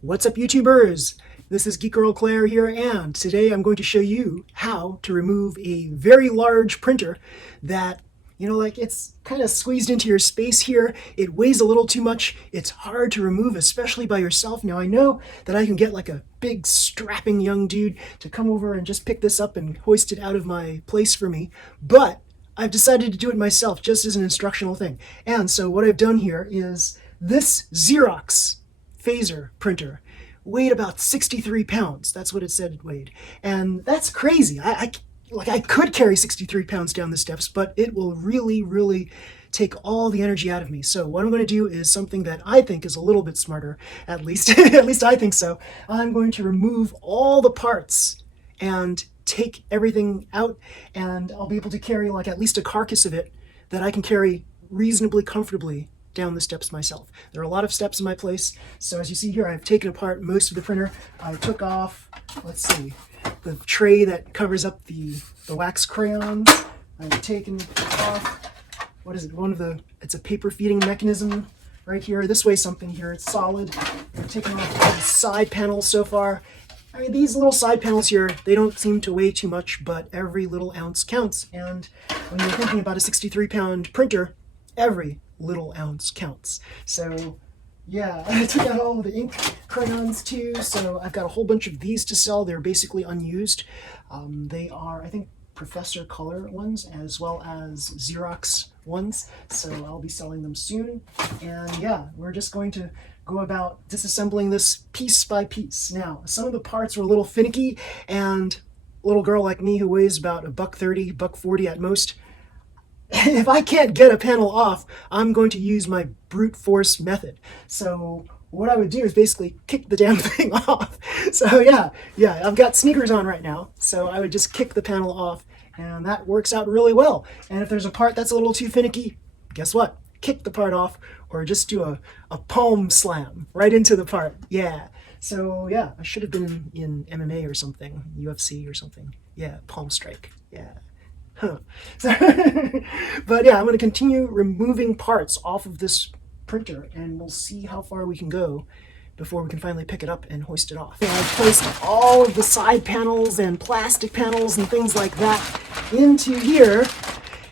What's up, YouTubers? This is Geek Girl Claire here, and today I'm going to show you how to remove a very large printer that, it's kind of squeezed into your space here. It weighs a little too much. It's hard to remove, especially by yourself. Now, I know that I can get like a big, strapping young dude to come over and just pick this up and hoist it out of my place for me, but I've decided to do it myself just as an instructional thing. And so what I've done here is this Xerox phaser printer weighed about 63 pounds. That's what it said it weighed. And that's crazy. I could carry 63 pounds down the steps, but it will really take all the energy out of me. So what I'm going to do is something that I think is a little bit smarter, at least. At least I think so. I'm going to remove all the parts and take everything out, and I'll be able to carry like at least a carcass of it that I can carry reasonably comfortably down the steps myself. There are a lot of steps in my place, so as you see here, I've taken apart most of the printer. I took off, let's see, the tray that covers up the wax crayons. I've taken off, what is it, it's a paper feeding mechanism right here. This weighs something here, it's solid. I've taken off all the side panels so far. I mean, these little side panels here, they don't seem to weigh too much, but every little ounce counts. And when you're thinking about a 63-pound printer, every little ounce counts. So yeah, I took out all of the ink crayons too, so I've got a whole bunch of these to sell. They're basically unused. They are, I think, Professor Color ones as well as Xerox ones, so I'll be selling them soon. And yeah, we're just going to go about disassembling this piece by piece. Now, some of the parts were a little finicky, and a little girl like me who weighs about $130, $140 at most, if I can't get a panel off, I'm going to use my brute force method. So what I would do is basically kick the damn thing off. So yeah, I've got sneakers on right now, so I would just kick the panel off, and that works out really well. And if there's a part that's a little too finicky, guess what? Kick the part off, or just do a palm slam right into the part. Yeah. So yeah, I should have been in MMA or something, UFC or something. Yeah, palm strike. Yeah. Huh. So, but yeah, I'm going to continue removing parts off of this printer, and we'll see how far we can go before we can finally pick it up and hoist it off. I've placed all of the side panels and plastic panels and things like that into here,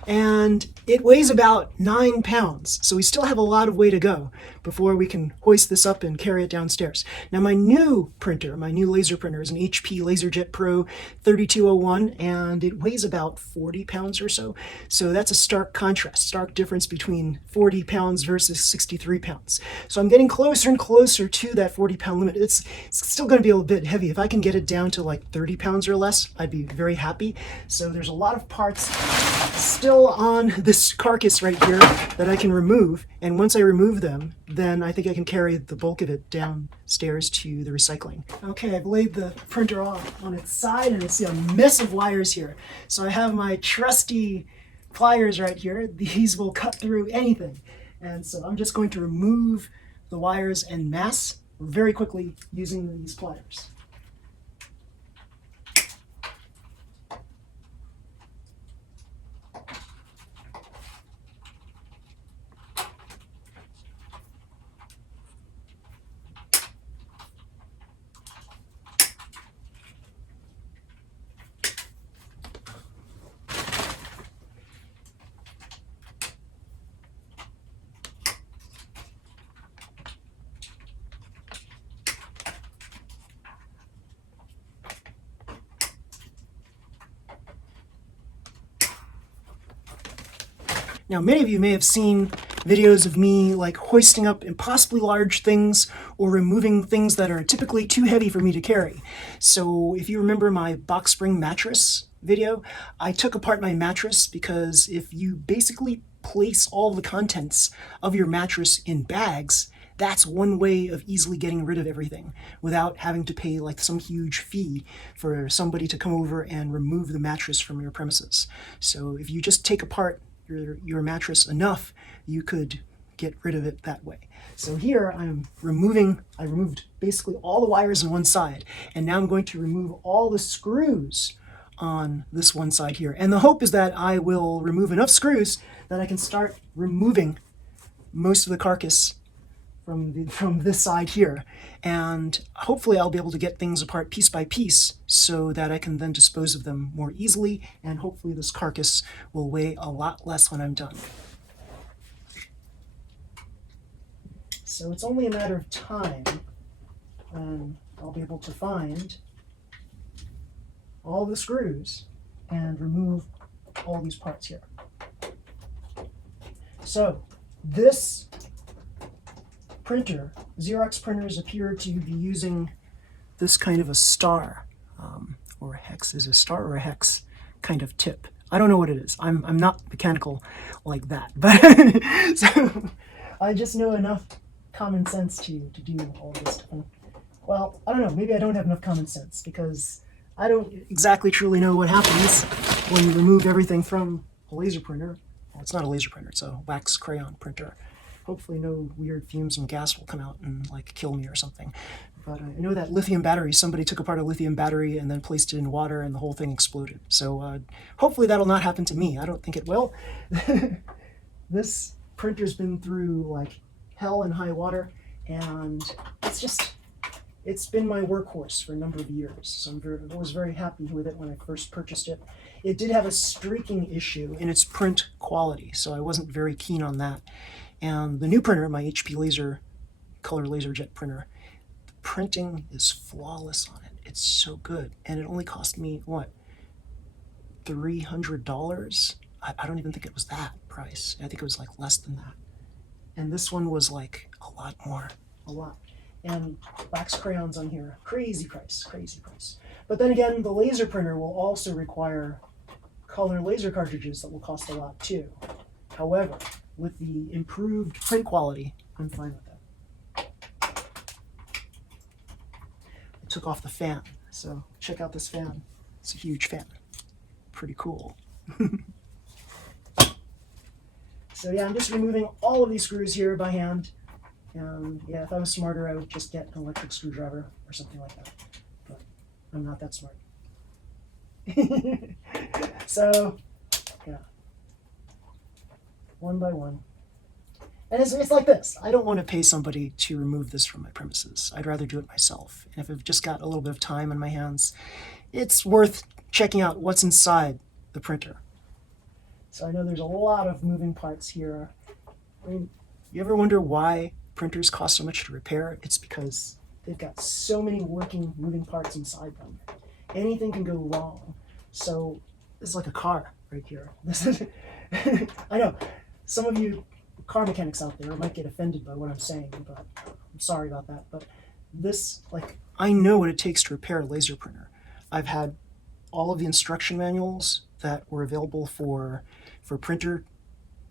and it weighs about 9 pounds, so we still have a lot of way to go before we can hoist this up and carry it downstairs. Now, my new printer, my new laser printer, is an HP LaserJet Pro 3201, and it weighs about 40 pounds or so. So that's a stark contrast, stark difference between 40 pounds versus 63 pounds. So I'm getting closer and closer to that 40-pound limit. It's still going to be a little bit heavy. If I can get it down to like 30 pounds or less, I'd be very happy. So there's a lot of parts still on this carcass right here that I can remove, and once I remove them, then I think I can carry the bulk of it downstairs to the recycling. Okay, I've laid the printer off on its side, and I see a mess of wires here. So I have my trusty pliers right here. These will cut through anything, and so I'm just going to remove the wires en masse very quickly using these pliers. Now, many of you may have seen videos of me like hoisting up impossibly large things or removing things that are typically too heavy for me to carry. So if you remember my box spring mattress video, I took apart my mattress because if you basically place all the contents of your mattress in bags, that's one way of easily getting rid of everything without having to pay like some huge fee for somebody to come over and remove the mattress from your premises. So if you just take apart your mattress enough, you could get rid of it that way. So here I removed basically all the wires on one side, and now I'm going to remove all the screws on this one side here. And the hope is that I will remove enough screws that I can start removing most of the carcass from this side here, and hopefully I'll be able to get things apart piece by piece so that I can then dispose of them more easily, and hopefully this carcass will weigh a lot less when I'm done. So it's only a matter of time when I'll be able to find all the screws and remove all these parts here. So this printer, Xerox printers appear to be using this kind of a star, or a hex. Is it a star or a hex kind of tip? I don't know what it is. I'm not mechanical like that, but so I just know enough common sense to do all this stuff. And, well, I don't know, maybe I don't have enough common sense because I don't exactly truly know what happens when you remove everything from a laser printer. Well, it's not a laser printer, it's a wax crayon printer. Hopefully no weird fumes and gas will come out and like kill me or something. But I know that lithium battery, somebody took apart a lithium battery and then placed it in water and the whole thing exploded. So hopefully that'll not happen to me. I don't think it will. This printer's been through like hell and high water, and it's been my workhorse for a number of years. So I was very happy with it when I first purchased it. It did have a streaking issue in its print quality, so I wasn't very keen on that. And the new printer, my HP Laser Color LaserJet printer, the printing is flawless on it. It's so good. And it only cost me, what, $300? I don't even think it was that price. I think it was like less than that. And this one was like a lot more, a lot. And wax crayons on here, crazy price, crazy price. But then again, the laser printer will also require color laser cartridges that will cost a lot too. However, with the improved print quality, I'm fine with that. I took off the fan, so check out this fan. It's a huge fan. Pretty cool. So yeah, I'm just removing all of these screws here by hand. And yeah, if I was smarter, I would just get an electric screwdriver or something like that. But I'm not that smart. So, yeah. One by one. And it's like this. I don't want to pay somebody to remove this from my premises. I'd rather do it myself. And if I've just got a little bit of time on my hands, it's worth checking out what's inside the printer. So I know there's a lot of moving parts here. I mean, you ever wonder why printers cost so much to repair? It's because they've got so many working moving parts inside them. Anything can go wrong. So this is like a car right here. This is I know some of you car mechanics out there might get offended by what I'm saying, but I'm sorry about that. But this, like, I know what it takes to repair a laser printer. I've had all of the instruction manuals that were available for printer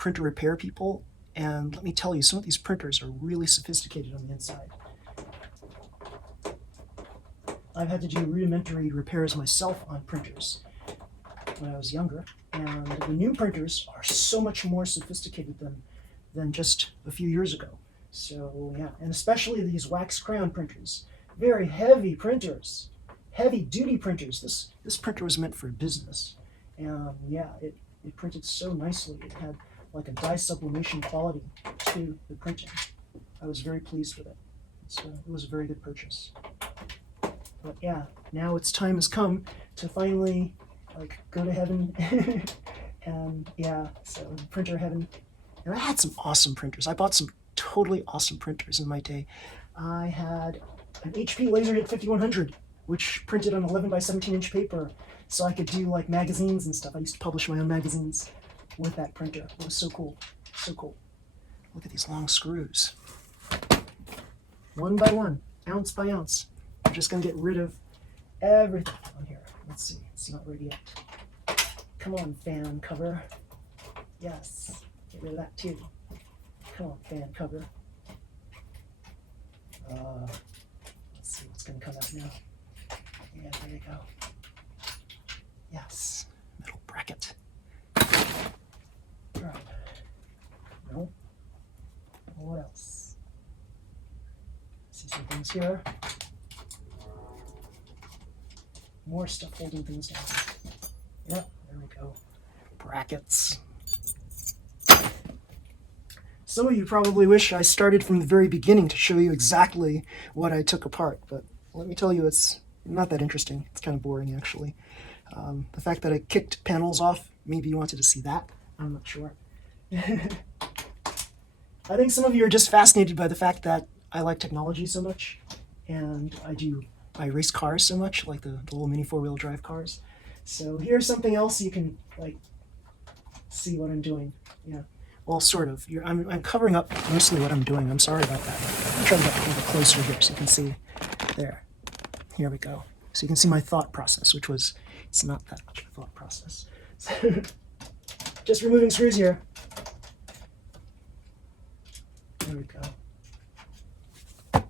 repair people. And let me tell you, some of these printers are really sophisticated on the inside. I've had to do rudimentary repairs myself on printers when I was younger. And the new printers are so much more sophisticated than just a few years ago. So yeah, and especially these wax crayon printers. Very heavy printers, heavy duty printers. This printer was meant for business. And yeah, it printed so nicely. It had like a dye sublimation quality to the printing. I was very pleased with it. It was a very good purchase. But yeah, now its time has come to finally like go to heaven. And yeah, so printer heaven. And I had some awesome printers. I bought some totally awesome printers in my day. I had an HP LaserJet 5100, which printed on 11 by 17 inch paper, so I could do like magazines and stuff. I used to publish my own magazines with that printer. It was so cool, so cool. Look at these long screws. One by one, ounce by ounce. I'm just gonna get rid of everything on here. Let's see, it's not ready yet. Come on, fan cover. Yes, get rid of that too. Come on, fan cover. Let's see what's gonna come out now. Yeah, there you go. Yes, metal bracket. Drop. No. What else? See some things here. More stuff holding things down. Yep, there we go. Brackets. Some of you probably wish I started from the very beginning to show you exactly what I took apart, but let me tell you, it's not that interesting. It's kind of boring, actually. The fact that I kicked panels off, maybe you wanted to see that. I'm not sure. I think some of you are just fascinated by the fact that I like technology so much, and I race cars so much, like the little mini four-wheel drive cars. So here's something else you can like see what I'm doing. Yeah, well, sort of. I'm covering up mostly what I'm doing. I'm sorry about that. I'm trying to get a little closer here so you can see. There. Here we go. So you can see my thought process, which was, it's not that much of a thought process. Just removing screws here. There we go. I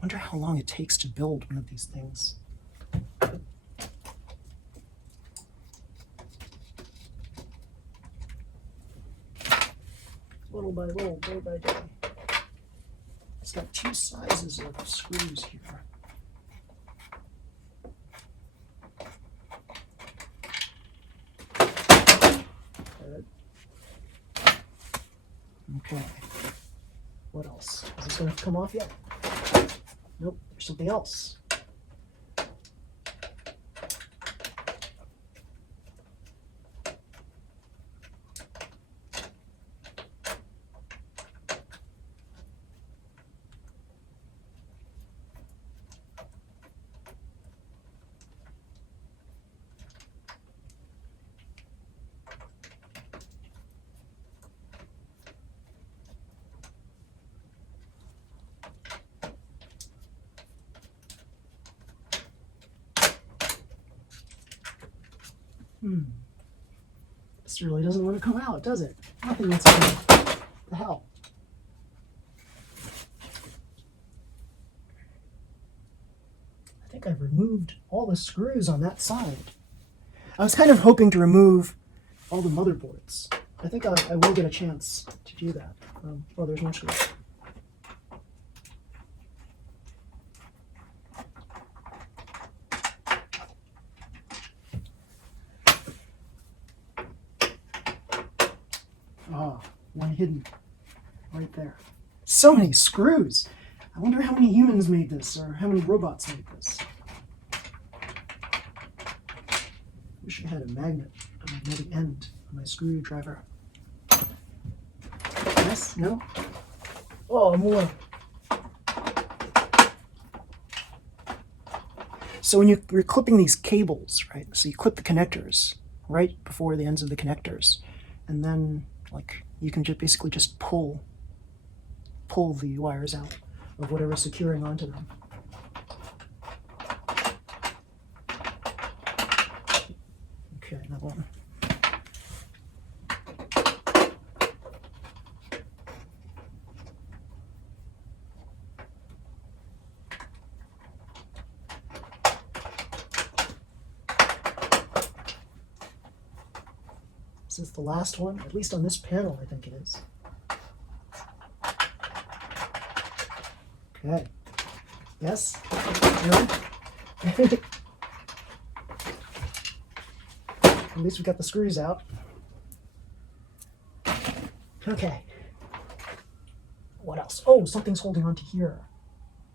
wonder how long it takes to build one of these things. Little by little, day by day. It's got two sizes of screws here. Good. Okay. What else? Is this going to come off yet? Nope, there's something else. This really doesn't want to come out, does it? Nothing wants to come out. What the hell? I think I've removed all the screws on that side. I was kind of hoping to remove all the motherboards. I think I will get a chance to do that. Oh, there's more screws. Oh, one hidden right there. So many screws. I wonder how many humans made this, or how many robots made this. Wish I had a magnetic end on my screwdriver. Yes? No? Oh, more. So when you're clipping these cables, right? So you clip the connectors right before the ends of the connectors, and then like you can just basically just pull the wires out of whatever's securing onto them. Okay, another one. This is the last one, at least on this panel, I think it is. Okay. Yes? No? At least we got the screws out. Okay. What else? Oh, something's holding on to here.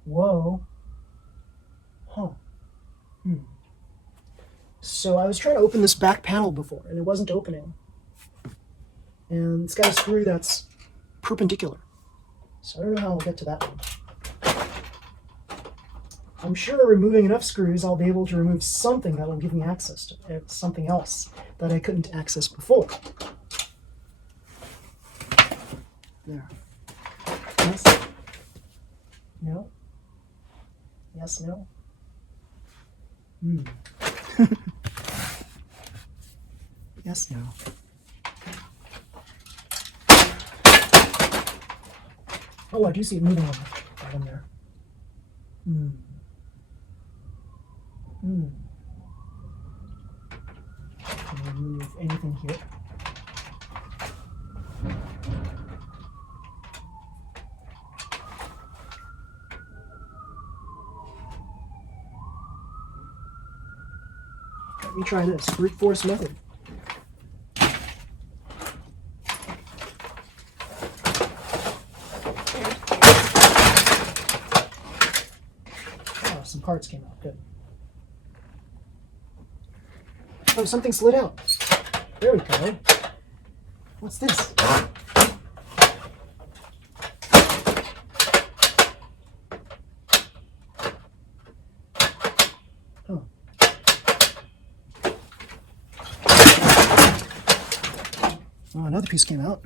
Whoa. Huh. So I was trying to open this back panel before, and it wasn't opening. And it's got a screw that's perpendicular. So I don't know how I'll get to that one. I'm sure removing enough screws, I'll be able to remove something that will give me access to something else that I couldn't access before. There. Yes? No? Yes, no? Yes, no. Oh, I do see it moving on the bottom there. Can I remove anything here? Let me try this brute force method. Oh, some parts came out. Good. Oh, something slid out. There we go. What's this? Oh. Oh, another piece came out.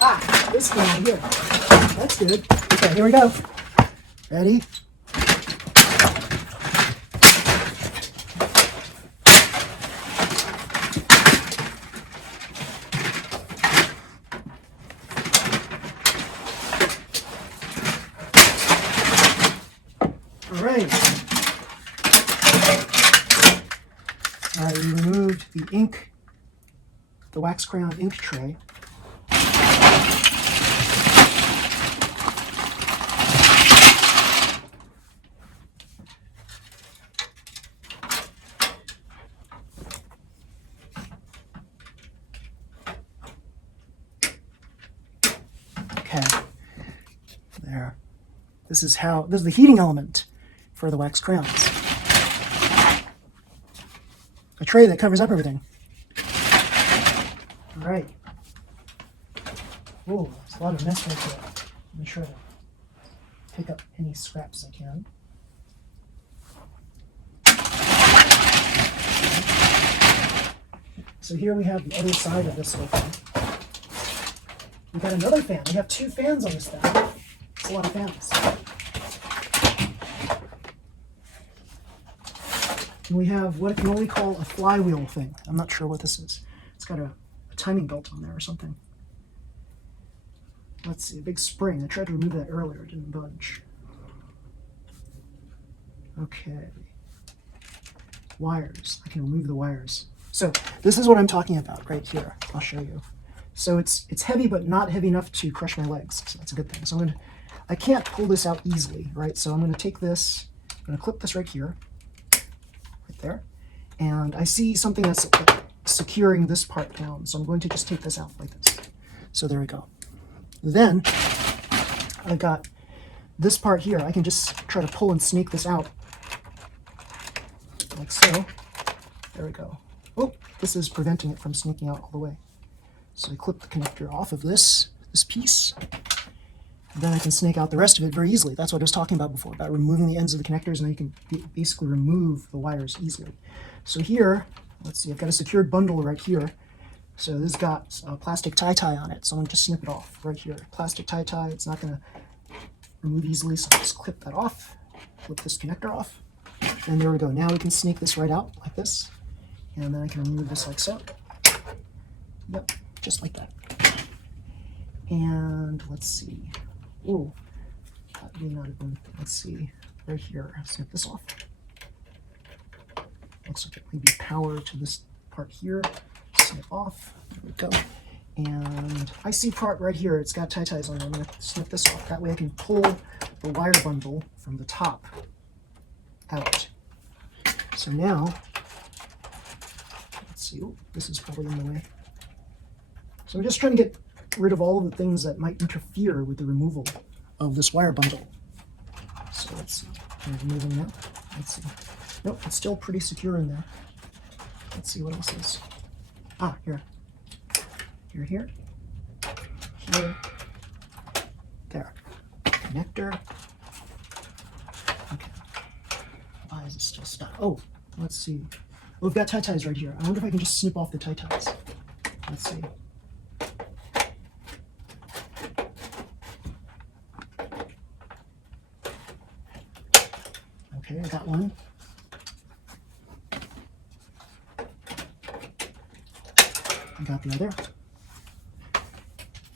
Ah, this came out here. That's good. Okay, here we go. Ready? All right. All right, we removed the ink, the wax crayon ink tray. Okay, there. This is the heating element for the wax crayons. A tray that covers up everything. All right. Oh, there's a lot of mess right there. Let me try to pick up any scraps I can. So here we have the other side of this whole thing. We've got another fan. We have 2 fans on this thing. It's a lot of fans. And we have what I can only call a flywheel thing. I'm not sure what this is. It's got a timing belt on there or something. Let's see, a big spring. I tried to remove that earlier. It didn't budge. Okay. Wires. I can remove the wires. So this is what I'm talking about right here. I'll show you. So it's heavy, but not heavy enough to crush my legs. So that's a good thing. So I can't pull this out easily, right? So I'm going to take this, I'm going to clip this right here, right there. And I see something that's securing this part down. So I'm going to just take this out like this. So there we go. Then I've got this part here. I can just try to pull and snake this out like so. There we go. Oh, this is preventing it from sneaking out all the way. So I clip the connector off of this piece. And then I can snake out the rest of it very easily. That's what I was talking about before, about removing the ends of the connectors, and then you can basically remove the wires easily. So here, let's see, I've got a secured bundle right here. So this has got a plastic tie-tie on it. So I'm going to just snip it off right here. Plastic tie-tie, it's not going to remove easily, so I'll just clip that off. Flip this connector off. And there we go. Now we can snake this right out like this. And then I can remove this like so. Yep, just like that. And let's see. Oh, that may not have been, let's see, right here. Snip this off. Looks like it may be power to this part here. Snip off. There we go. And I see part right here. It's got tie-ties on it. I'm going to snip this off. That way I can pull the wire bundle from the top out. So now, let's see. Oh, this is probably in the way. So I'm just trying to get rid of all of the things that might interfere with the removal of this wire bundle. So let's see. I'm removing that. Let's see. Nope, it's still pretty secure in there. Let's see what else is. Ah, here. Here. There. Connector. Okay. Why is it still stuck? Oh, let's see. Well, we've got tie-ties right here. I wonder if I can just snip off the tie-ties. Let's see. Okay, I got one. I got the other.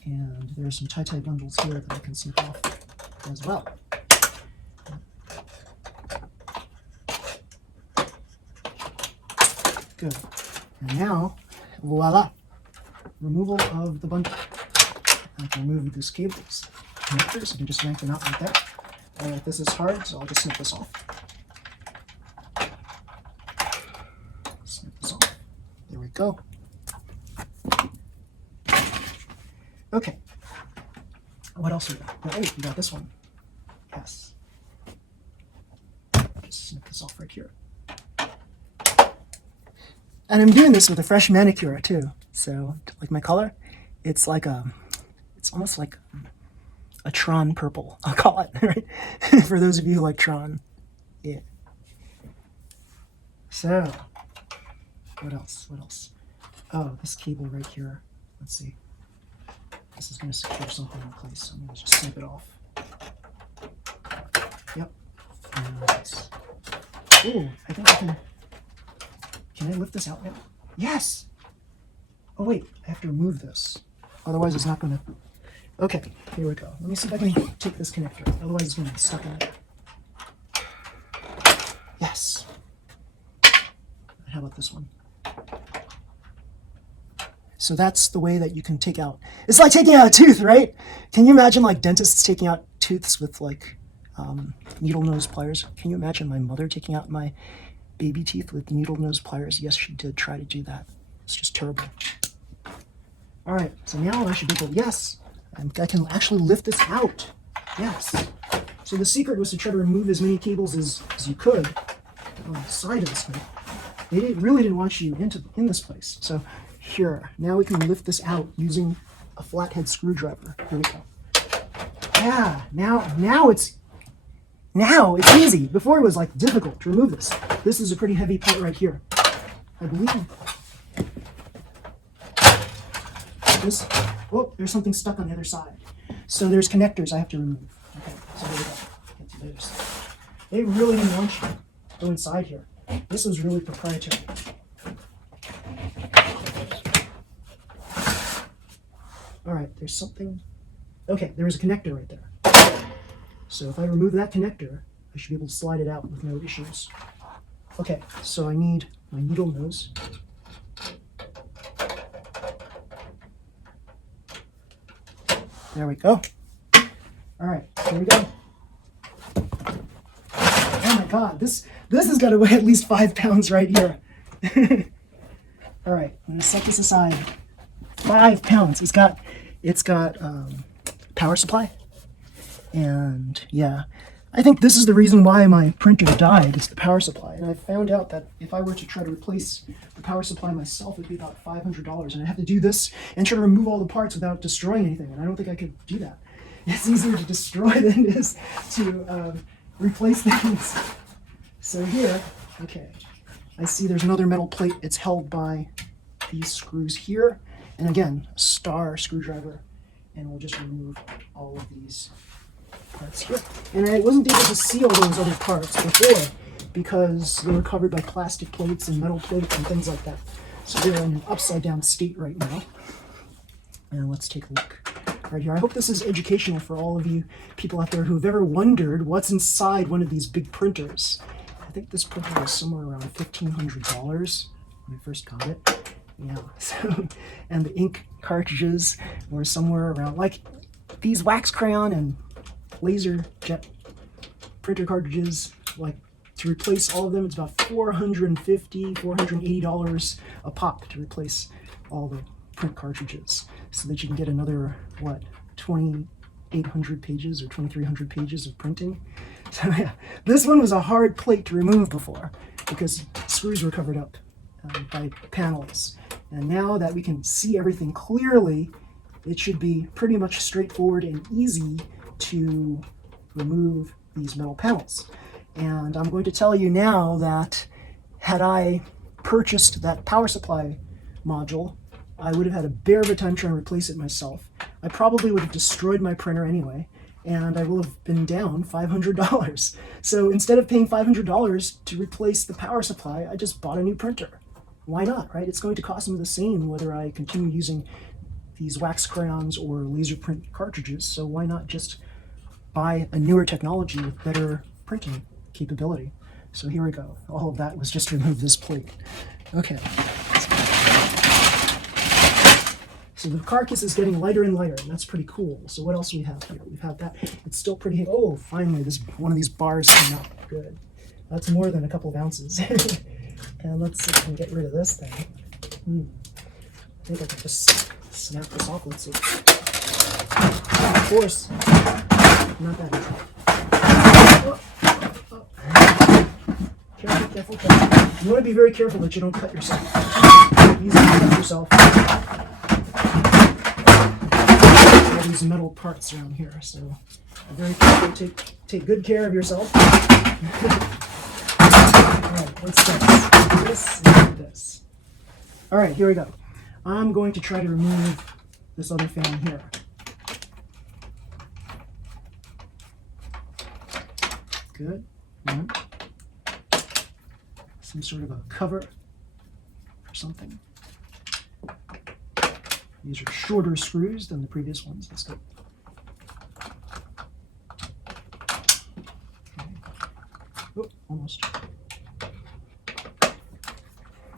And there's some tie-tie bundles here that I can snip off as well. Good. And now, voila, removal of the bundle. I can remove these cables. connectors. You can just yank them out like that. All right, this is hard, so I'll just snip this off. Snip this off. There we go. Okay. What else we got? Oh, we got this one. Yes. Just snip this off right here. And I'm doing this with a fresh manicure too. So, like my color, it's like it's almost like a Tron purple, I'll call it, right? For those of you who like Tron. Yeah. So, what else? What else? Oh, this cable right here. Let's see. This is going to secure something in place, so I'm going to just snip it off. Yep. Nice. Ooh, I think I can... Can I lift this out now? Yes! Oh wait, I have to remove this. Otherwise it's not going to... Okay, here we go. Let me see if I can take this connector. Otherwise it's going to be stuck in it. Yes! How about this one? So that's the way that you can take out... It's like taking out a tooth, right? Can you imagine like dentists taking out tooths with like needle nose pliers? Can you imagine my mother taking out my baby teeth with needle nose pliers? Yes, she did try to do that. It's just terrible. All right, so now I should be able, yes, I can actually lift this out. Yes. So the secret was to try to remove as many cables as you could on the side of this thing. They really didn't want you in this place. So here, now we can lift this out using a flathead screwdriver. Here we go. Yeah, now it's easy. Before it was like difficult to remove this. This is a pretty heavy part right here. I believe. This, oh, there's something stuck on the other side. So there's connectors I have to remove. Okay, so there we go. Get to the other side. They really didn't want you to go inside here. This was really proprietary. All right, there's something. Okay, there was a connector right there. So if I remove that connector, I should be able to slide it out with no issues. Okay, so I need my needle nose. There we go. All right, here we go. Oh my God, this has got to weigh at least 5 pounds right here. All right, I'm gonna set this aside. 5 pounds. It's got power supply, and yeah, I think this is the reason why my printer died. It's the power supply, and I found out that if I were to try to replace the power supply myself, it'd be about $500, and I'd have to do this and try to remove all the parts without destroying anything, and I don't think I could do that. It's easier to destroy than it is to replace things. So here, okay, I see there's another metal plate. It's held by these screws here, and again, a star screwdriver, and we'll just remove all of these parts here. And I wasn't able to see all those other parts before because they were covered by plastic plates and metal plates and things like that. So they're in an upside down state right now. And let's take a look right here. I hope this is educational for all of you people out there who've ever wondered what's inside one of these big printers. I think this printer was somewhere around $1,500 when I first got it. Yeah, so, and the ink cartridges were somewhere around, like these wax crayon and laser jet printer cartridges, like to replace all of them, it's about $450, $480 a pop to replace all the print cartridges so that you can get another, what, 2,800 pages or 2,300 pages of printing. So yeah, this one was a hard plate to remove before because screws were covered up by panels. And now that we can see everything clearly, it should be pretty much straightforward and easy to remove these metal panels. And I'm going to tell you now that had I purchased that power supply module, I would have had a bear of a time trying to replace it myself. I probably would have destroyed my printer anyway, and I will have been down $500. So instead of paying $500 to replace the power supply, I just bought a new printer. Why not, right? It's going to cost me the same whether I continue using these wax crayons or laser print cartridges, so why not just buy a newer technology with better printing capability? So here we go. All of that was just to remove this plate. Okay. So the carcass is getting lighter and lighter, and that's pretty cool. So what else do we have here? We've had that. It's still pretty heavy. Oh, finally, this one of these bars came out. Good. That's more than a couple of ounces. And let's see if we can get rid of this thing. I think I can just snap this off. Let's see. Of course. Not that easy. Careful, careful, careful. You want to be very careful that you don't cut yourself. Easy to cut yourself. All these metal parts around here, so be very careful. Take good care of yourself. Alright, let's start this and this. Alright, here we go. I'm going to try to remove this other fan here. Good. One. Some sort of a cover or something. These are shorter screws than the previous ones. That's good. Okay. Oh, almost.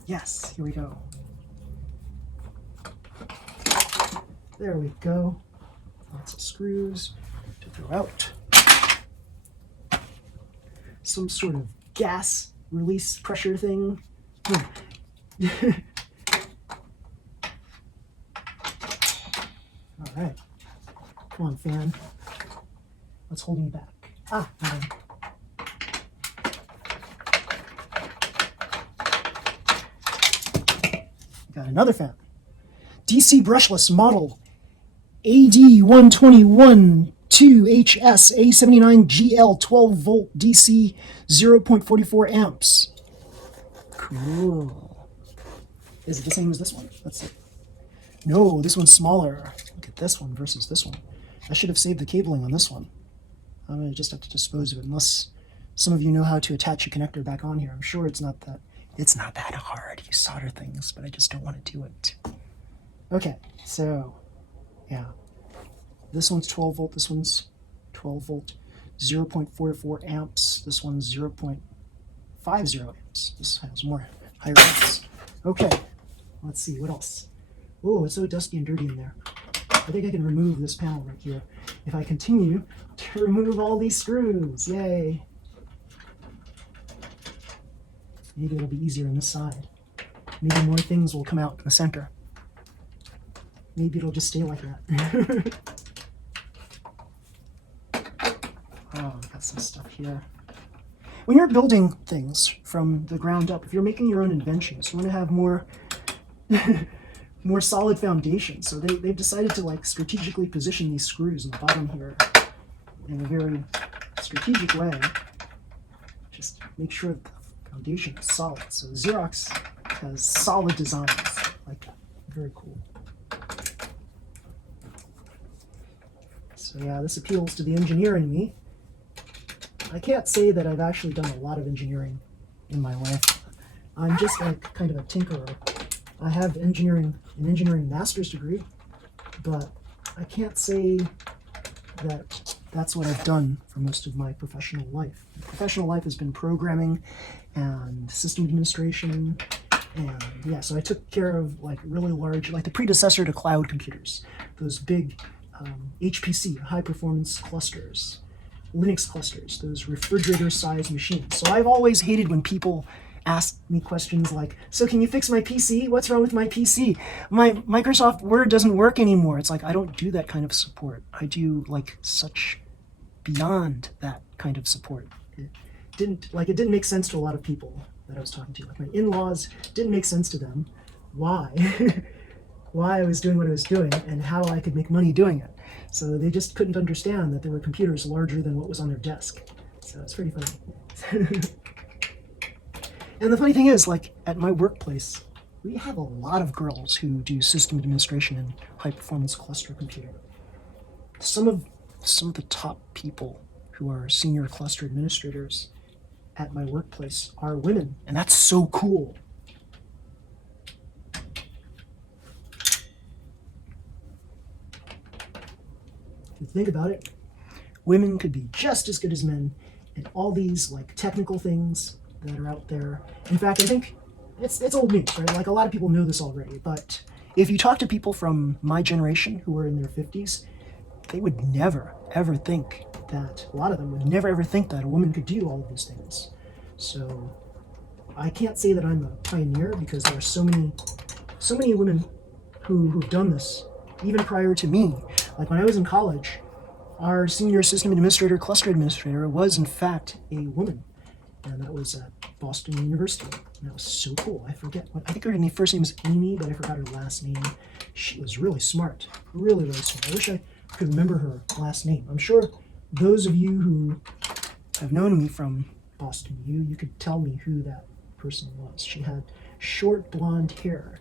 Yes, here we go. There we go. Lots of screws to throw out. Some sort of gas release pressure thing. All right. Come on, fan. What's holding you back? Ah, got another fan. DC brushless model AD121 2HS A79GL 12 volt DC 0.44 amps. Cool. Is it the same as this one? Let's see. No, this one's smaller. Look at this one versus this one. I should have saved the cabling on this one. I'm going to just have to dispose of it unless some of you know how to attach a connector back on here. I'm sure it's not that hard. You solder things, but I just don't want to do it. Okay, so yeah. This one's 12 volt, this one's 12 volt, 0.44 amps, this one's 0.50 amps. This has more higher amps. Okay, let's see, what else? Oh, it's so dusty and dirty in there. I think I can remove this panel right here if I continue to remove all these screws. Yay! Maybe it'll be easier on this side. Maybe more things will come out in the center. Maybe it'll just stay like that. Oh, I got some stuff here. When you're building things from the ground up, if you're making your own inventions, you want to have more more solid foundation. So they've decided to like strategically position these screws in the bottom here in a very strategic way. Just make sure that the foundation is solid. So Xerox has solid designs like that. Very cool. So yeah, this appeals to the engineer in me. I can't say that I've actually done a lot of engineering in my life. I'm just like kind of a tinkerer. I have an engineering master's degree, but I can't say that that's what I've done for most of my professional life. My professional life has been programming and system administration, and yeah, so I took care of like really large, like the predecessor to cloud computers, those big HPC, high performance clusters, Linux clusters, those refrigerator-sized machines. So I've always hated when people ask me questions like, so can you fix my PC? What's wrong with my PC? My Microsoft Word doesn't work anymore. It's like, I don't do that kind of support. I do like such beyond that kind of support. It didn't make sense to a lot of people that I was talking to. Like my in-laws, didn't make sense to them why why I was doing what I was doing and how I could make money doing it. So they just couldn't understand that there were computers larger than what was on their desk. So it's pretty funny. And the funny thing is, like at my workplace, we have a lot of girls who do system administration and high performance cluster computing. Some of the top people who are senior cluster administrators at my workplace are women, and that's so cool. If you think about it, women could be just as good as men in all these like technical things that are out there. In fact, I think it's old news, right? Like a lot of people know this already, but if you talk to people from my generation who were in their 50s, they would never, ever think that, a lot of them would never, ever think that a woman could do all of these things. So I can't say that I'm a pioneer because there are so many women who've done this, even prior to me. Like when I was in college, our senior system administrator, cluster administrator, was in fact a woman. And that was at Boston University. And that was so cool. I forget what, I think her first name was Amy, but I forgot her last name. She was really smart. Really, really smart. I wish I could remember her last name. I'm sure those of you who have known me from Boston U, you could tell me who that person was. She had short blonde hair,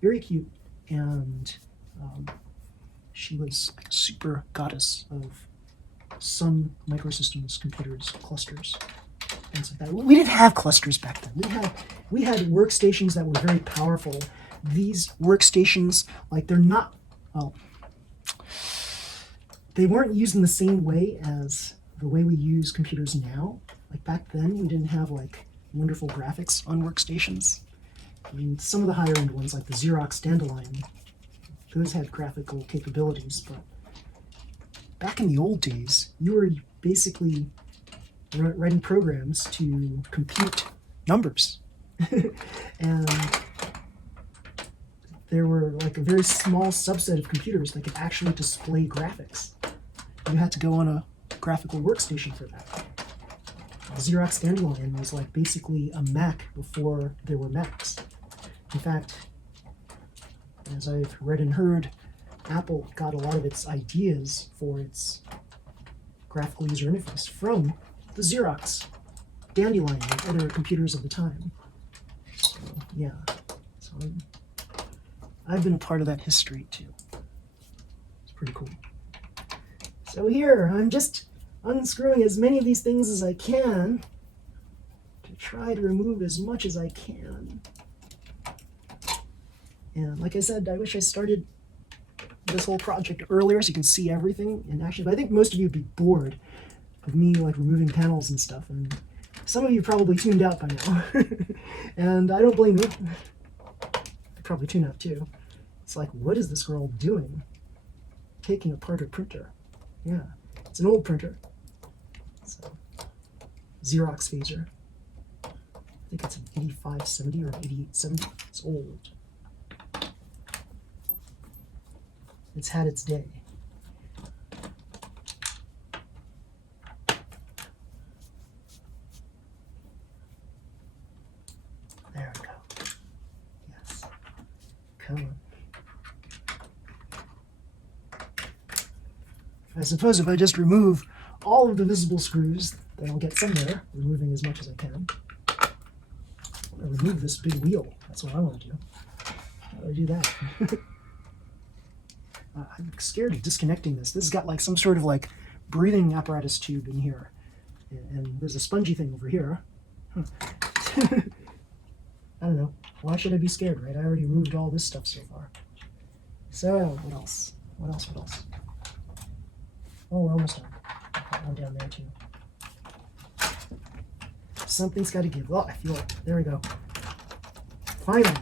very cute, and she was like a super goddess of Sun Microsystems computers, clusters, things like that. We didn't have clusters back then. We had workstations that were very powerful. These workstations, like they're not, well, they weren't used in the same way as the way we use computers now. Like back then, we didn't have like wonderful graphics on workstations. I mean, some of the higher end ones, like the Xerox Dandelion, those had graphical capabilities, but back in the old days, you were basically writing programs to compute numbers. And there were like a very small subset of computers that could actually display graphics. You had to go on a graphical workstation for that. The Xerox Dandelion was like basically a Mac before there were Macs. In fact, as I've read and heard, Apple got a lot of its ideas for its graphical user interface from the Xerox Dandelion and other computers of the time. So, yeah. So I've been a part of that history too. It's pretty cool. So here, I'm just unscrewing as many of these things as I can to try to remove as much as I can. And like I said, I wish I started this whole project earlier so you can see everything in action. But I think most of you would be bored of me like removing panels and stuff. And some of you probably tuned out by now. And I don't blame you. I probably tune out too. It's like, what is this girl doing? Taking apart her printer. Yeah, it's an old printer. So, Xerox phaser. I think it's an 8570 or 8870. It's old. It's had its day. There we go. Yes. Come on. I suppose if I just remove all of the visible screws, then I'll get somewhere, removing as much as I can. I'll remove this big wheel. That's what I want to do. How do I do that? I'm scared of disconnecting this. This has got like some sort of like breathing apparatus tube in here. And there's a spongy thing over here. Huh. I don't know. Why should I be scared, right? I already removed all this stuff so far. So, what else? What else? What else? Oh, we're almost done. Got one down there too. Something's got to give. Oh, I feel it. There we go. Finally,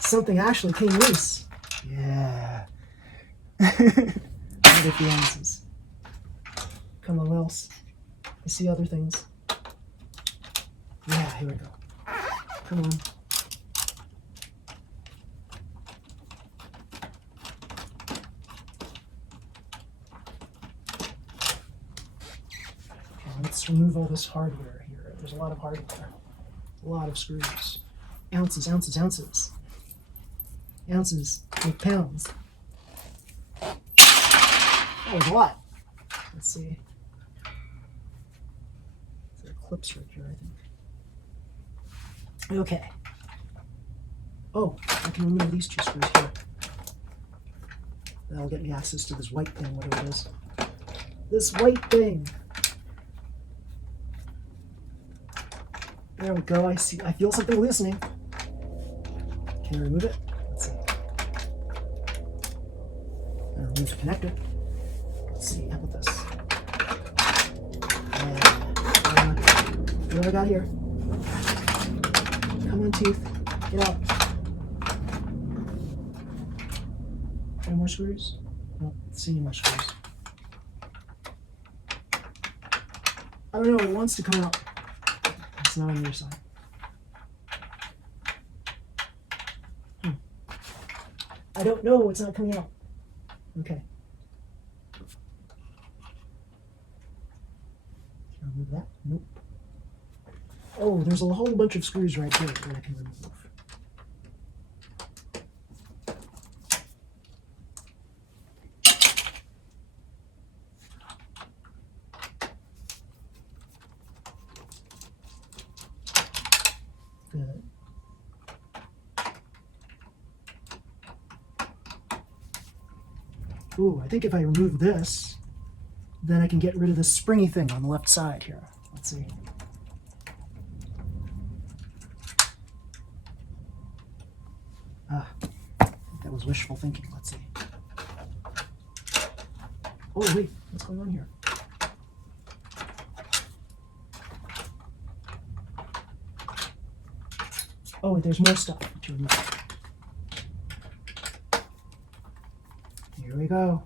something actually came loose. Yeah. Other feelings. Come on, what else? I see other things. Yeah, here we go. Come on. Let's remove all this hardware here. There's a lot of hardware. A lot of screws. Ounces, ounces, ounces. Ounces make pounds. That was a lot. Let's see. There are clips right here, I think. Okay. Oh, I can remove these two screws here. That'll get me access to this white thing, whatever it is. This white thing. There we go. I feel something loosening. Can I remove it? Let's see. I'll remove the connector. Let's see. How about this? What do I got here? Come on, tooth. Get out. Any more screws? No, let's see any more screws. I don't know, it wants to come out. It's not on your side. I don't know, it's not coming out. Okay. Can I remove that? Nope. Oh, there's a whole bunch of screws right here that I can remove. Good. Ooh, I think if I remove this, then I can get rid of this springy thing on the left side here. Let's see. Ah, I think that was wishful thinking. Let's see. Oh, wait, what's going on here? Oh, wait, there's more stuff to remove. Here we go.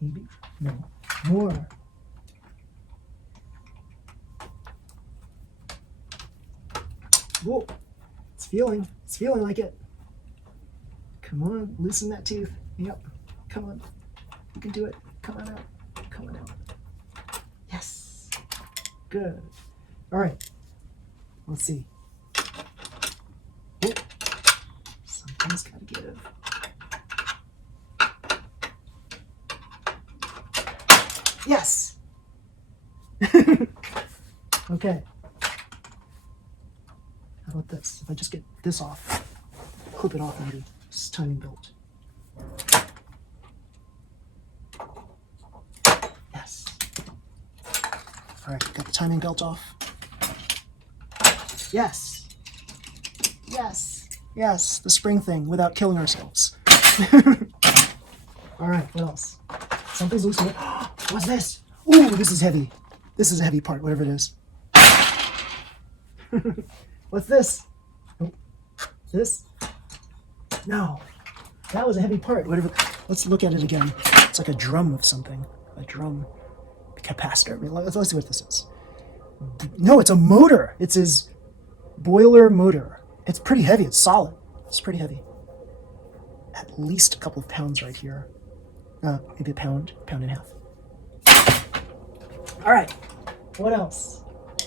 Maybe? No. More. Whoa. It's feeling like it. Come on, loosen that tooth. Yep. Come on. You can do it. Come on out. Come on out. Yes. Good. All right. Let's see. Oh. Something's got to give. Yes. Okay. How about this? If I just get this off, clip it off maybe. This timing belt. Yes. All right, got the timing belt off. Yes. Yes. Yes, the spring thing without killing ourselves. All right, what else? Something's loose here. What's this? Ooh, this is heavy. This is a heavy part, whatever it is. What's this? Oh, this? No. That was a heavy part. Whatever. Let's look at it again. It's like a drum of something. A drum capacitor. I mean, let's see what this is. No, it's a motor. It's his boiler motor. It's pretty heavy. It's solid. It's pretty heavy. At least a couple of pounds right here. Maybe a pound and a half. All right. What else?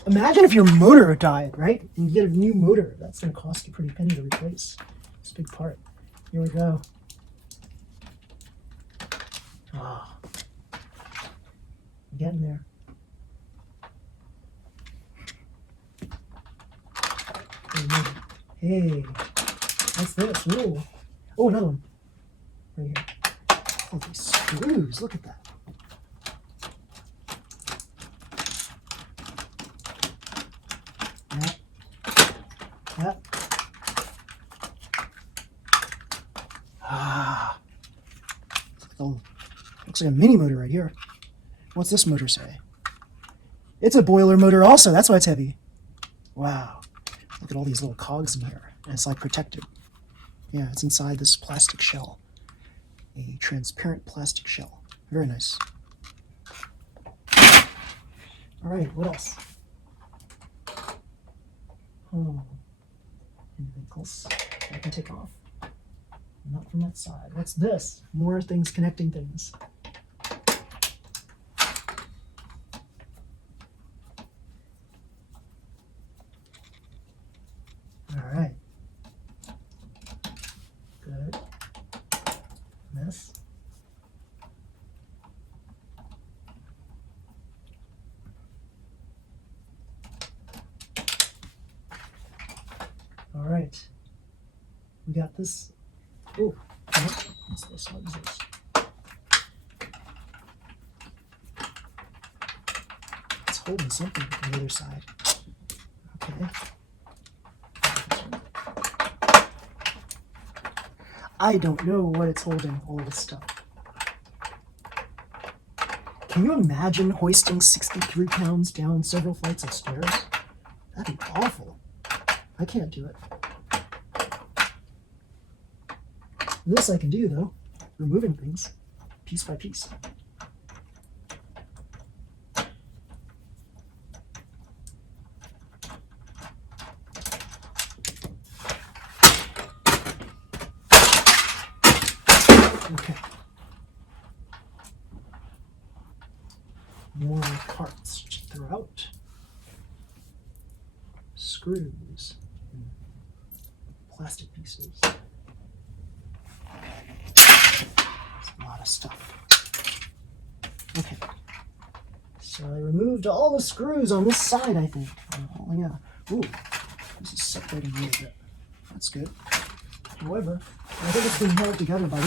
Imagine if your motor died, right? And you get a new motor. That's going to cost a pretty penny to replace. It's a big part. Here we go. Ah, getting there. Hey, what's this? Ooh. Oh, another one. Right here. Oh, these screws. Look at that. Yep. Ah. Looks like a mini motor right here. What's this motor say? It's a boiler motor also. That's why it's heavy. Wow. Look at all these little cogs in here. And it's like protected. Yeah, it's inside this plastic shell. A transparent plastic shell. Very nice. All right, what else? Oh. Anything else I can take off? Not from that side. What's this? More things connecting things. All right. Good. This. All right. We got this. Oh, what's this? What is this? It's holding something on the other side. Okay. I don't know what it's holding, all this stuff. Can you imagine hoisting 63 pounds down several flights of stairs? That'd be awful. I can't do it. This I can do though, removing things piece by piece. Okay. More parts to throw out. Screws. Plastic pieces. That's a lot of stuff. Okay. So I removed all the screws on this side, I think. Oh, yeah. Ooh, this is separating a little bit. That's good. However, I think it's being held together by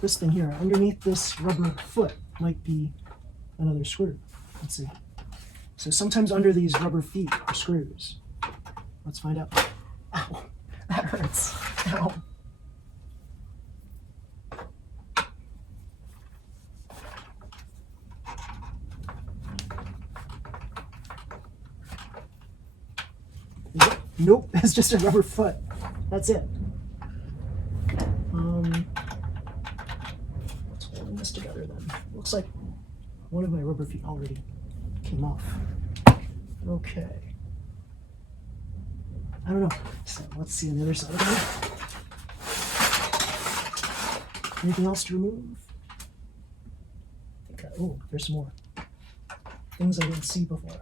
this thing here. Underneath this rubber foot might be another screw. Let's see. So sometimes under these rubber feet are screws. Let's find out. Ow, that hurts. Ow. Nope, it's just a rubber foot. That's it. What's holding this together then? Looks like one of my rubber feet already came off. Okay. I don't know. So let's see on the other side of it. Anything else to remove? I think oh, there's some more. Things I didn't see before.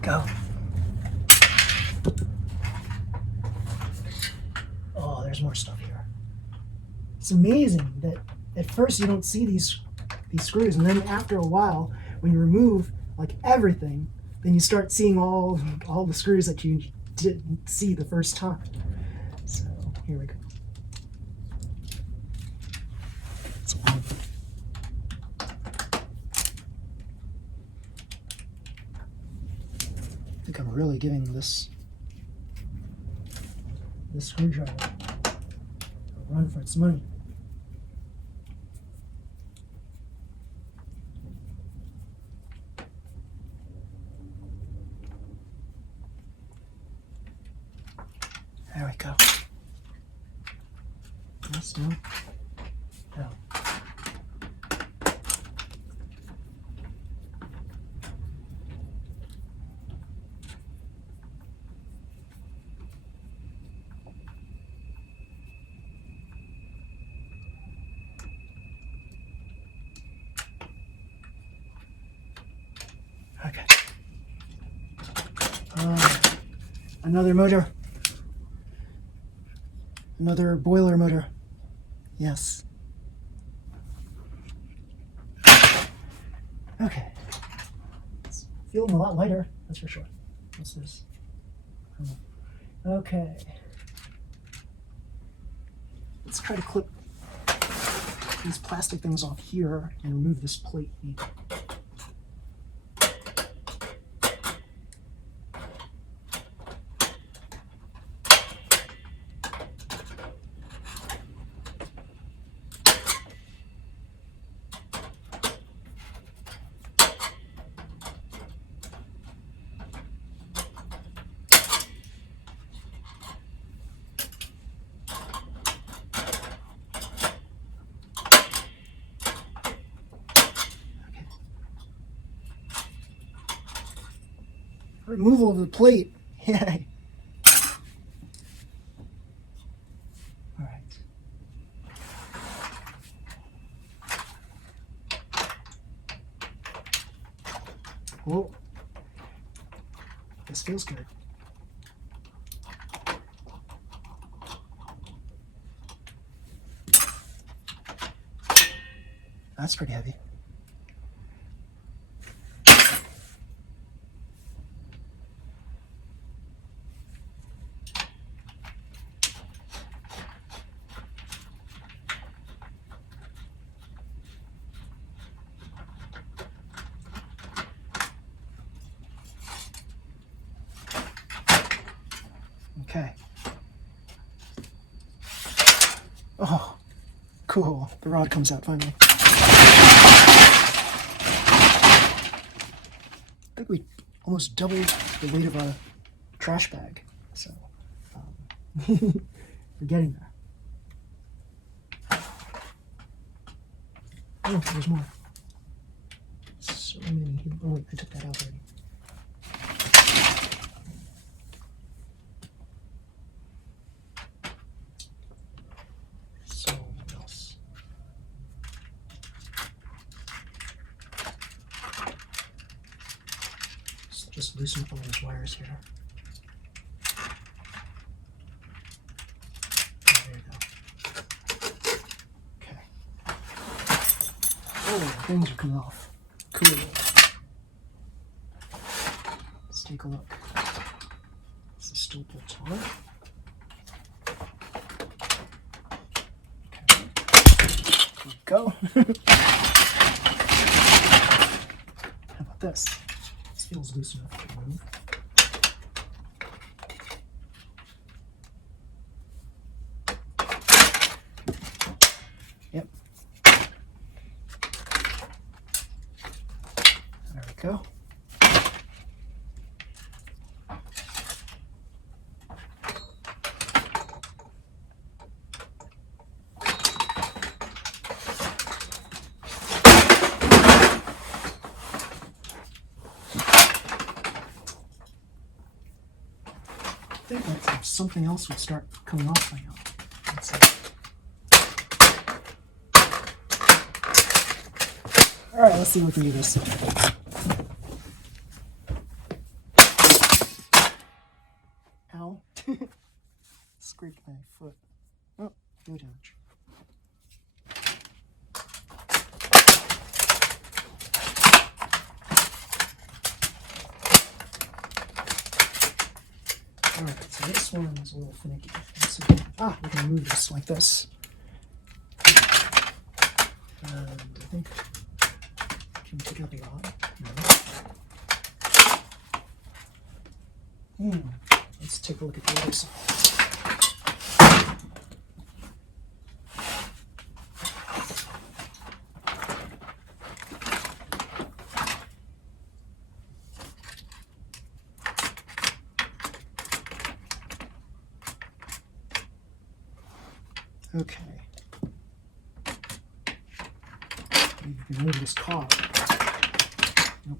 Go. Oh, there's more stuff here. It's amazing that at first you don't see these screws, and then after a while, when you remove like everything, then you start seeing all the screws that you didn't see the first time. So here we go. It's one. I think I'm really giving this screwdriver a run for its money. There we go. Yes, no. No. Okay. Another motor. Another boiler motor. Yes. Okay. It's feeling a lot lighter, that's for sure. What's this? Okay. Let's try to clip these plastic things off here and remove this plate. Removal of the plate. Yay. All right. Whoa. This feels good. That's pretty heavy. Oh, cool. The rod comes out finally. I think we almost doubled the weight of a trash bag. So, we're getting there. Oh, there's more. So many. Oh, wait, I took that out already. So, what else? Just loosen up all these wires here. There you go. Okay. Oh, things are coming off. Cool. Let's take a look. This is still bolts on. Okay. Here we go. How about this? This feels loose enough to move. Yep. There we go. I think that if something else would start coming off by now. Let's see. All right, let's see if we can do this. Ow. Scraped my foot. Oh, no damage. Alright, so this one is a little finicky. So, we can move this like this. And I think, can we take out the rod? No. Let's take a look at the other side. Okay. You can remove this cog. Nope.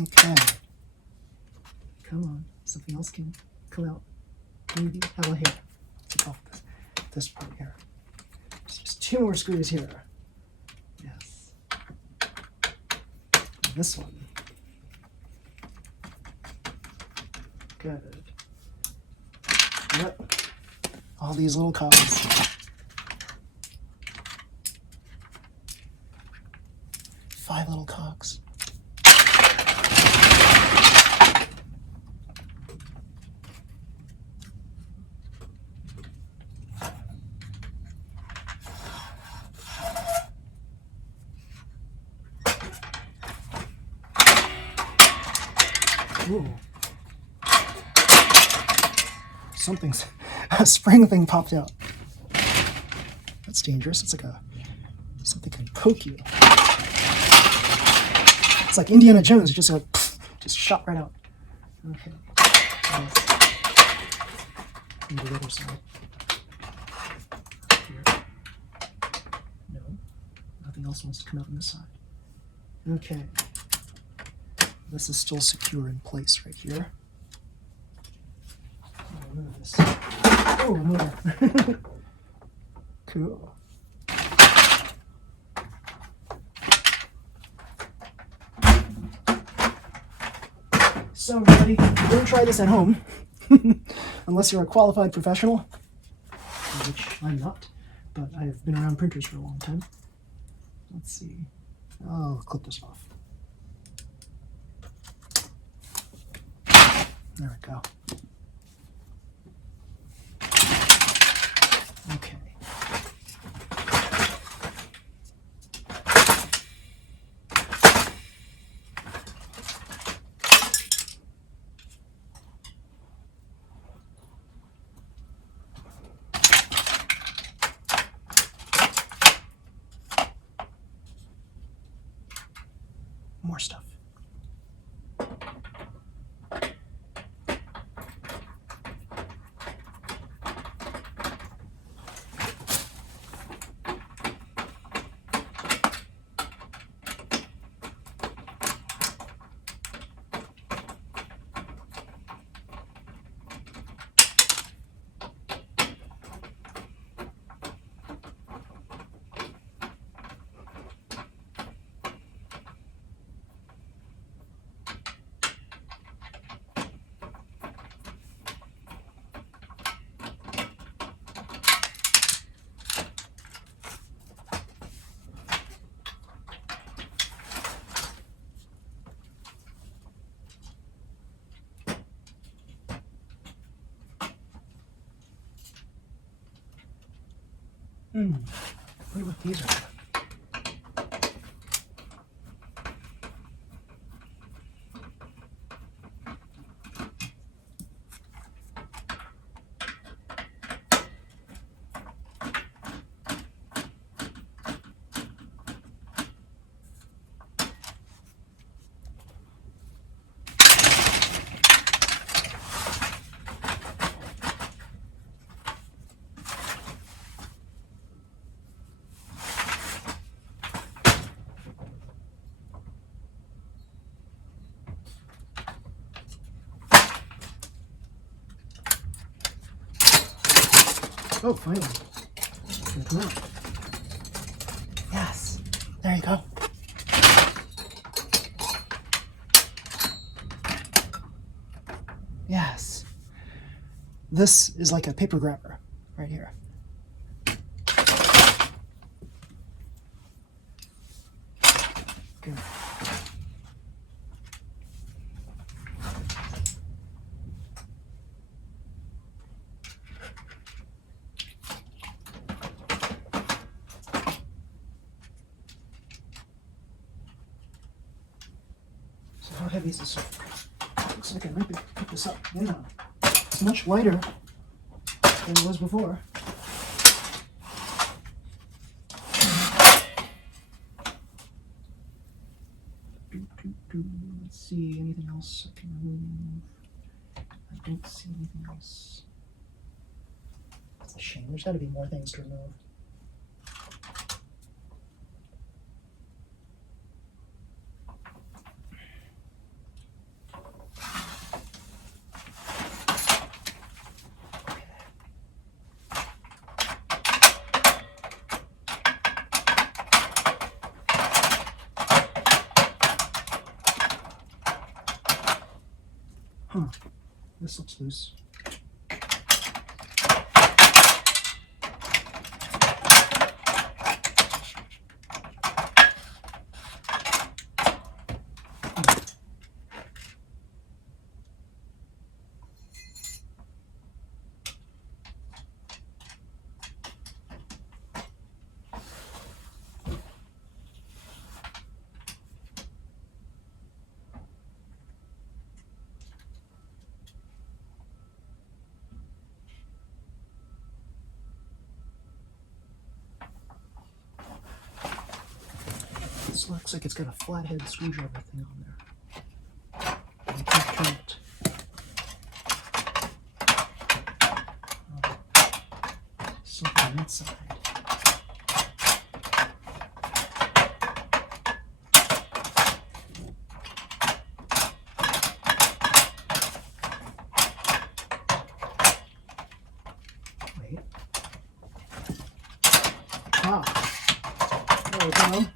Okay. Come on. Something else can come out. Maybe. How about here? Take off this part here. There's just 2 more screws here. Yes. And this one. Good. Yep. All these little cogs. 5 little cogs. Ooh. Something's, a spring thing popped out. That's dangerous. It's like something can poke you. It's like Indiana Jones, just shot right out. Okay. And the other side. Here. No. Nothing else wants to come out on this side. Okay. This is still secure in place right here. I'll move this. Oh, more. Cool. So everybody, don't try this at home unless you're a qualified professional, which I'm not, but I've been around printers for a long time. Let's see. I'll clip this off. There we go. Okay. More stuff. Wonder what these are. Oh, finally. Come on. Yes. There you go. Yes. This is like a paper grabber right here. Good. So how heavy is this? Looks like I might be able to pick this up. Yeah. It's much lighter than it was before. Let's see, anything else I can remove? I don't see anything else. That's a shame. There's got to be more things to remove. Huh, this looks loose. This looks like it's got a flathead screwdriver thing on there. I can't turn it. Something on that side. Wait. Ah. There we go.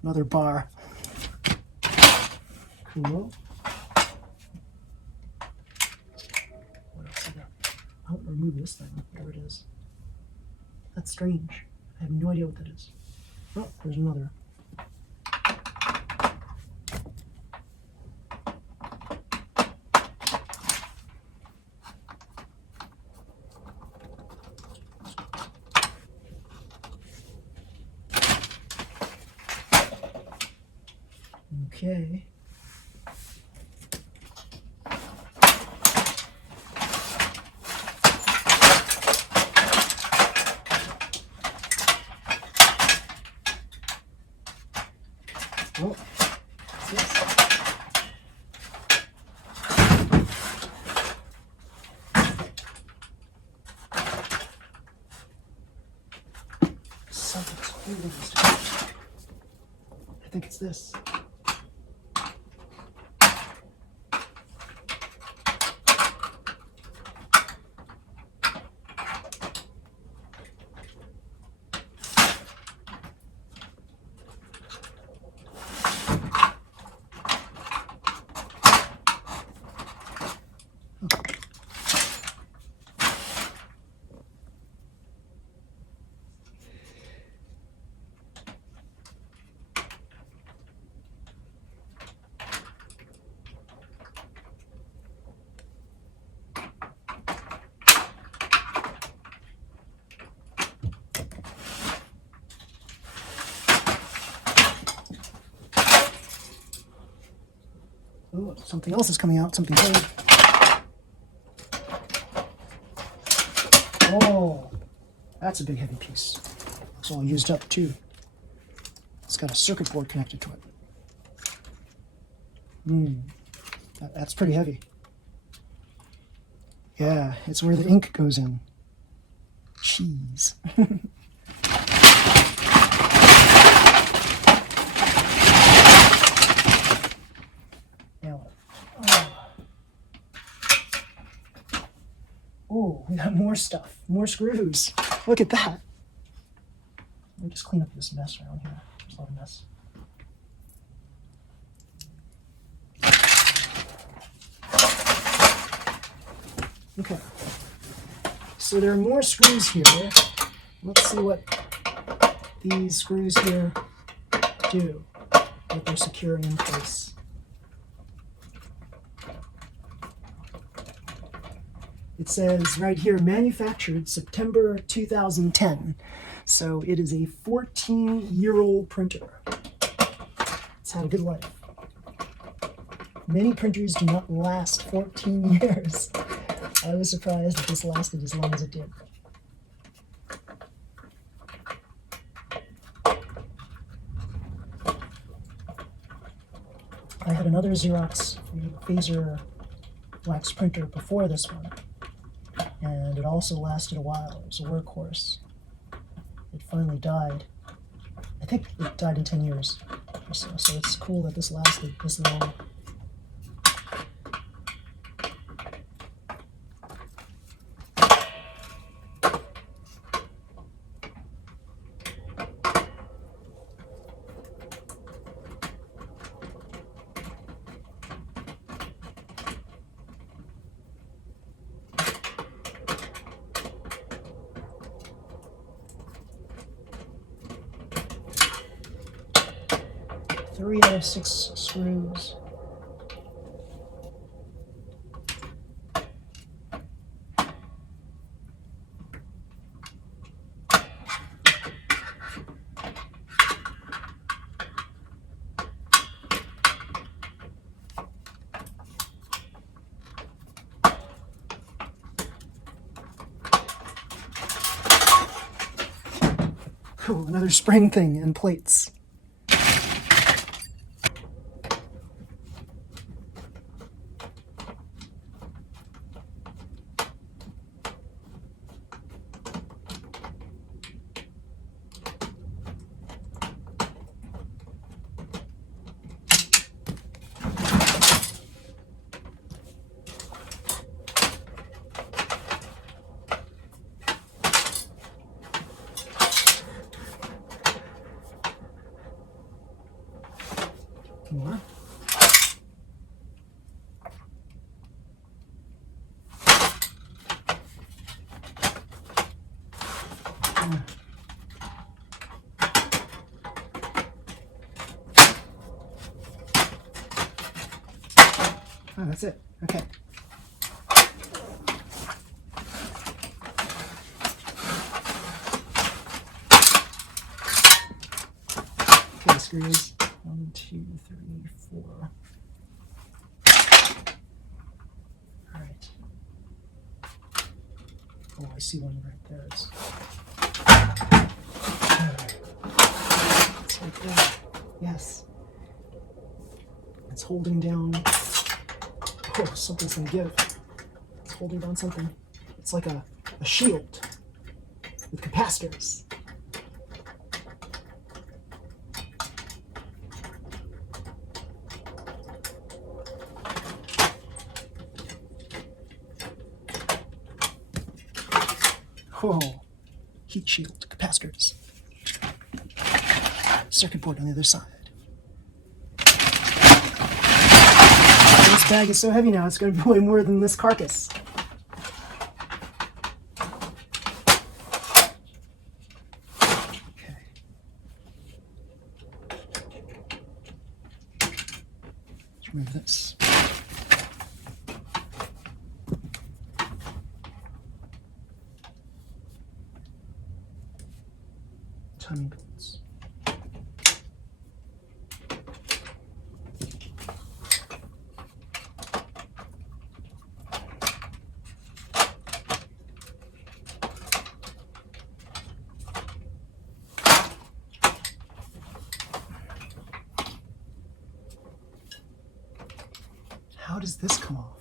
Another bar. Cool. I'll remove this thing, whatever it is. That's strange. I have no idea what that is. Oh, there's another. Okay. Oh, what's this? Something's holding this together. I think it's this. Oh, something else is coming out, something big. Oh, that's a big heavy piece. Looks all used up too. It's got a circuit board connected to it. That's pretty heavy. Yeah, it's where the ink goes in. Cheese. Oh, we got more stuff, more screws. Look at that. Let me just clean up this mess around here. There's a lot of mess. Okay. So there are more screws here. Let's see what these screws here do, what they're securing in place. It says right here, manufactured September 2010. So it is a 14-year-old printer. It's had a good life. Many printers do not last 14 years. I was surprised that this lasted as long as it did. I had another Xerox Phaser wax printer before this one, and it also lasted a while. It was a workhorse. It finally died. I think it died in 10 years or so, so it's cool that this lasted this long. Three out of 6 screws. Cool, another spring thing and plates. More. Oh, that's it. Okay. Okay, screws. 1, 2, 3, 4. All right. Oh, I see one right there. It's right there. Yes. It's holding down. Oh, something's gonna give. It's holding down something. It's like a shield with capacitors. Oh, heat shield, capacitors. Circuit board on the other side. This bag is so heavy now, it's going to be way more than this carcass. Okay. Let's remove this. Timing bolts. How does this come off?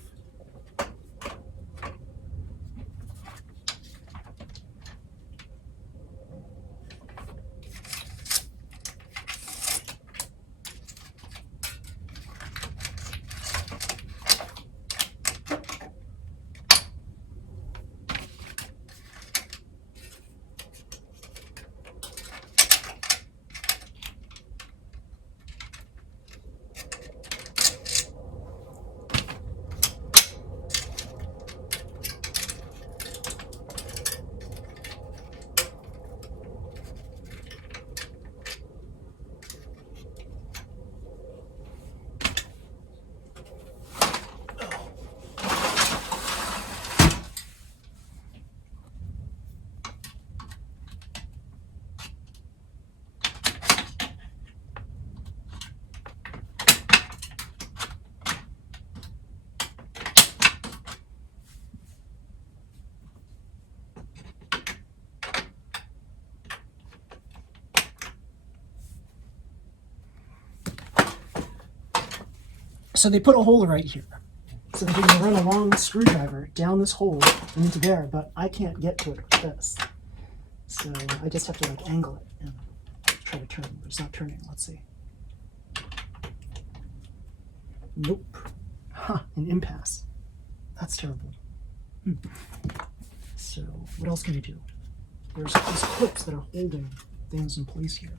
So they put a hole right here. So they can run a long screwdriver down this hole and into there, but I can't get to it with this. So I just have to like angle it and try to turn, but it's not turning. Let's see. Nope. Huh, an impasse. That's terrible. So what else can you do? There's these clips that are holding things in place here.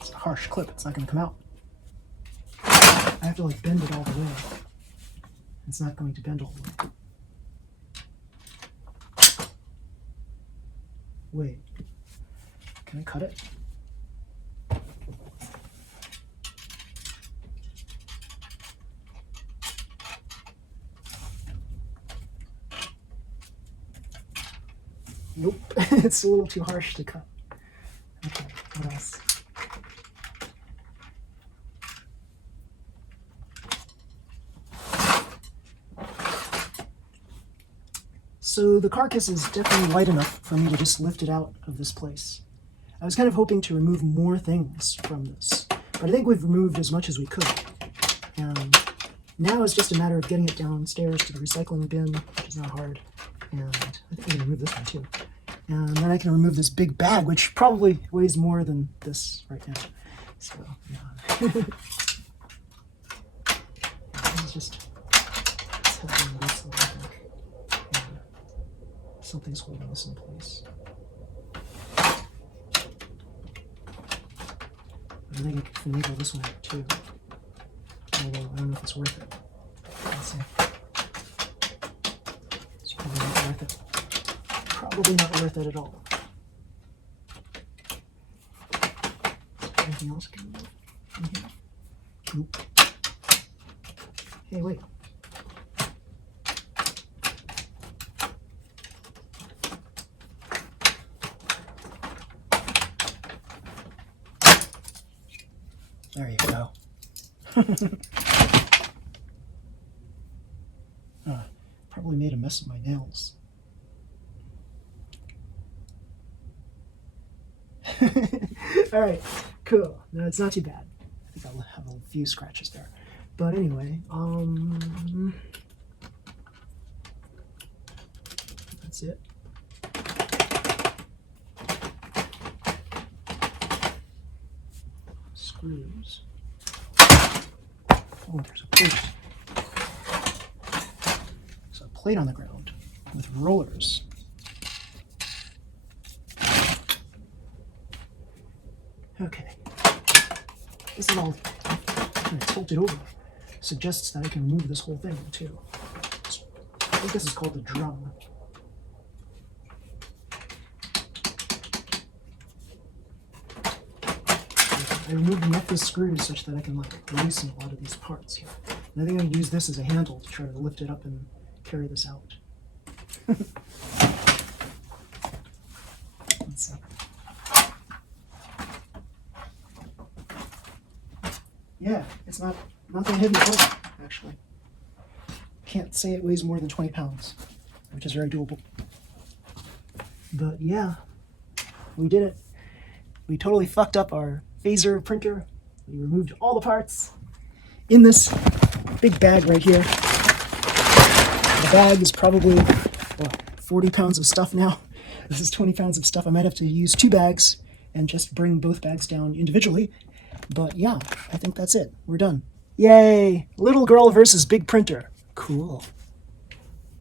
It's a harsh clip, it's not going to come out. I have to like bend it all the way. It's not going to bend all the way. Wait, can I cut it? Nope, it's a little too harsh to cut. Okay, what else? So the carcass is definitely light enough for me to just lift it out of this place. I was kind of hoping to remove more things from this, but I think we've removed as much as we could. And now it's just a matter of getting it downstairs to the recycling bin, which is not hard. And I think I can remove this one too. And then I can remove this big bag, which probably weighs more than this right now. So, yeah. This is just helping this, I think. Yeah. Something's holding this in place. I think I can finagle this one out too. Although I don't know if it's worth it. Let's see. It's probably not worth it. Probably not worth it at all. Is there anything else I can do in here? Nope. Hey, wait. There you go. Probably made a mess of my nails. All right, cool. No, it's not too bad. I think I'll have a few scratches there. But anyway, that's it. Screws. Oh, there's a plate. There's a plate on the ground with rollers. Okay. This is all kind of tilted over. Suggests that I can remove this whole thing too. I think this is called the drum. I removed enough of the screws such that I can loosen a lot of these parts here. And I think I'm going to use this as a handle to try to lift it up and carry this out. Let's see. Yeah, it's not that heavy at all, actually. Can't say it weighs more than 20 pounds, which is very doable. But yeah, we did it. We totally fucked up our phaser printer. We removed all the parts in this big bag right here. The bag is probably 40 pounds of stuff now. This is 20 pounds of stuff. I might have to use 2 bags and just bring both bags down individually. But yeah, I think that's it. We're done. Yay! Little girl versus big printer. Cool.